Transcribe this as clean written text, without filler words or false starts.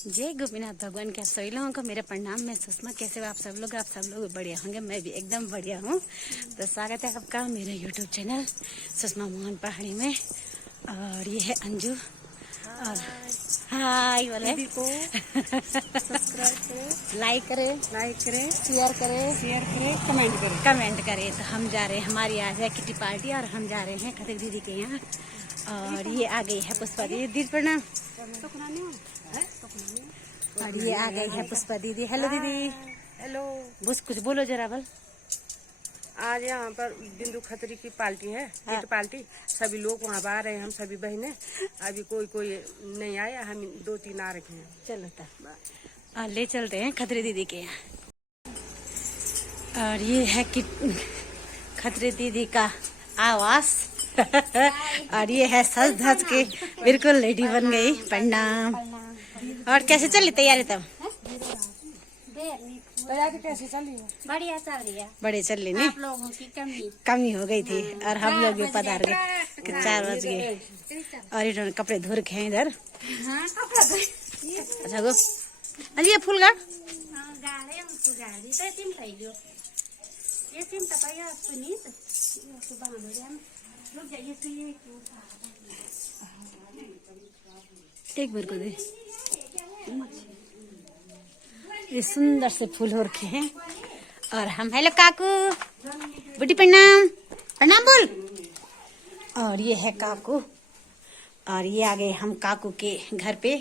जय गोपीनाथ भगवान के आप सभी लोगों को मेरा प्रणाम। मैं सुषमा। कैसे हो आप सब लोग बढ़िया होंगे। मैं भी एकदम बढ़िया हूँ। तो स्वागत है आपका मेरे यूट्यूब चैनल सुषमा मोहन पहाड़ी में। और ये है अंजू। और हाय बोले को सब्सक्राइब करें, लाइक करें, शेयर करें, कमेंट करें। तो हम जा रहे हैं, हमारी आज है किटी पार्टी और हम जा रहे हैं खतक दीदी के यहाँ। और ये आ गई है पुष्पा दीदी प्रणाम। और ये आ गई है पुष्पा दीदी। हेलो दीदी। हेलो। बस कुछ बोलो जरा बल। आज यहाँ पर बिंदु खतरी की पार्टी है, किट पार्टी। सभी लोग वहाँ आ रहे हैं, हम सभी बहनें। अभी कोई नहीं आया, हम 2-3 आ रखे हैं। चलो तब ले चलते हैं खतरी दीदी के यहाँ। और ये है कि खतरी दीदी का आवास। और ये है सज धज के बिल्कुल लेडी बन गई। प्रणाम। और कैसे चली तैयारी तब? तैयारी कैसे चली? बढ़िया चल रही है। बड़े चल रही नहीं, लोगों की कमी हो गई थी। और हम लोग भी पधार गए 4 बज गए। और इन्होंने कपड़े धो रखे हैं इधर। अच्छा गो अलिए फूल गाड़ एक बार को दे। ये सुंदर से फूल हो रखे हैं। और हम हेलो काकू बुटी प्रणाम प्रणाम बोल। और ये है काकू। और ये आ गए हम काकू के घर पे।